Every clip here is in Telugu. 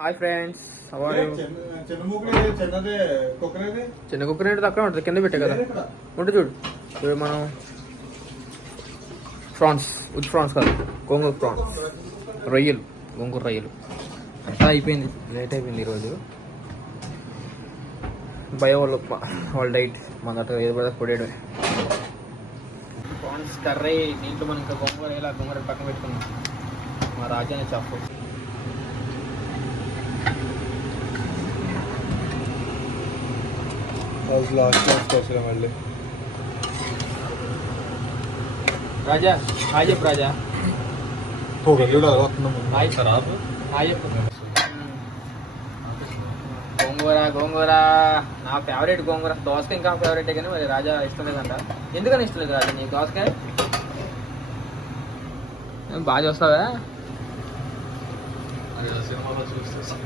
హాయ్ ఫ్రెండ్స్ చిన్న ముగ్గురు చిన్నదే కుక్కరేది చిన్న కుక్కర్ ఏంటి అక్కడ ఉంటుంది కింద పెట్టే కదా. ఇక్కడ? ఉంటే చూడు. ఇప్పుడు మనం ఫ్రాన్స్ ఉచ్ ఫ్రాన్స్ కాదు గోంగూర ప్రాన్స్ రొయ్యలు గోంగూర రొయ్యలు. అంతా అయిపోయింది. లేట్ అయిపోయింది ఈరోజు. భయ వాళ్ళ వాళ్ళ డైట్. మన దగ్గర ఏది పడితే పొడేయడమే ప్రాన్స్ కర్రీ దీంట్లో మనం ఇంకా గోంగూర ఇలా గోంగూర పక్కన పెట్టుకున్నాం మా రాజానే చాపు లాస్ట్ లాస్ట్ వస్తుంది మళ్ళీ. రాజా హాయ్ చెప్పు రాజా పొగలు హాయ్ హాయ్ చెప్పు గోంగూర గోంగూర. నా ఫేవరెట్ గోంగూర. దోసకాయ ఇంకా ఫేవరెట్ కానీ మరి రాజా ఇష్టం లేదంట. ఎందుకని ఇష్టం లేదు రాజా? నీకు దోసకాయ? బాగా చూస్తావా? సినిమాలో చూస్తే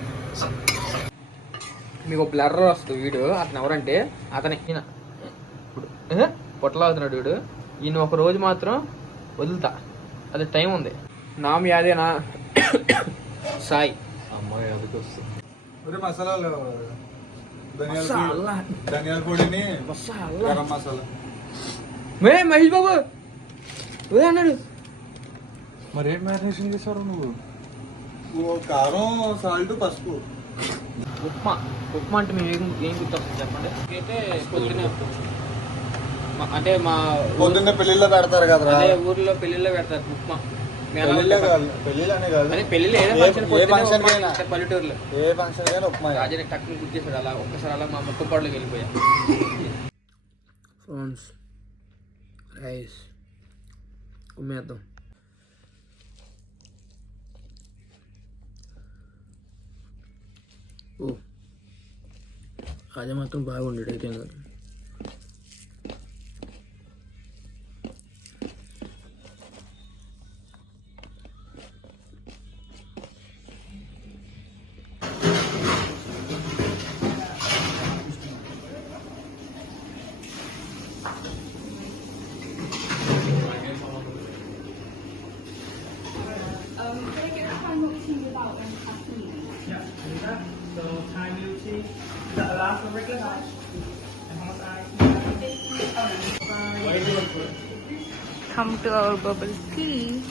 మీకు బ్లర్ వస్తుంది వీడు. అతను ఎవరంటే అతని ఈయన. ఇప్పుడు ఏ? పొట్టలో అవుతున్నాడు వీడు. ఈయన ఒక రోజు మాత్రం వదులుతా. అది టైం ఉంది. నామ్ యాదేనా సాయి. అమ్మాయి మసాలాలు ధనియాల ధనియాల పొడిని. గరం మసాలా. మే మహేష్ బాబు. అదే అన్నాడు. మరి ఏం మ్యారినేషన్ చేశారు నువ్వు? కారం సాల్ట్ పసుపు. ఉప్మా ఉప్మా అంటే మేము ఏం ఏం గుర్తొస్తుంది చెప్పండి? అయితే పొద్దున అంటే మా పొద్దున్న పెళ్ళిలో పెడతారు కదరా? అదే ఊర్లో పెళ్ళిలో పెడతారు ఉప్మా. కాదు కాదు. పల్లెటూరులో. ఏ ఫంక్షన్ కానీ ఉప్మా రాజాని టక్కుని గుర్తు చేశాడు అలా ఒక్కసారి అలా మా ముక్కపాడులోకి వెళ్ళిపోయా. France rice ఉమ్మేద్దాం. ఓ రాజా మాత్రం బాగుండేది అయితే come to our bubble tea.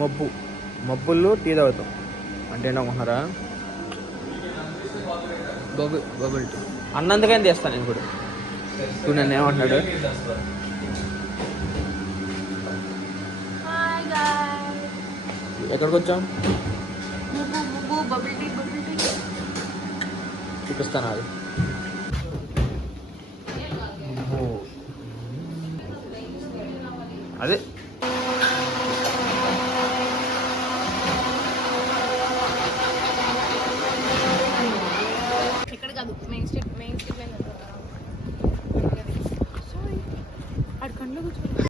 మబ్బు. మబ్బుల్లో టీ తాగుతాం. అంటే ఏంటనుకుంటున్నారా బబుల్ బబుల్ టీ. అన్నందుకని చేస్తాను నేను కూడా. ఇప్పుడు నన్ను ఏమంటున్నాడు. ఎక్కడికి వచ్చాం. చూపిస్తాను అది. అదే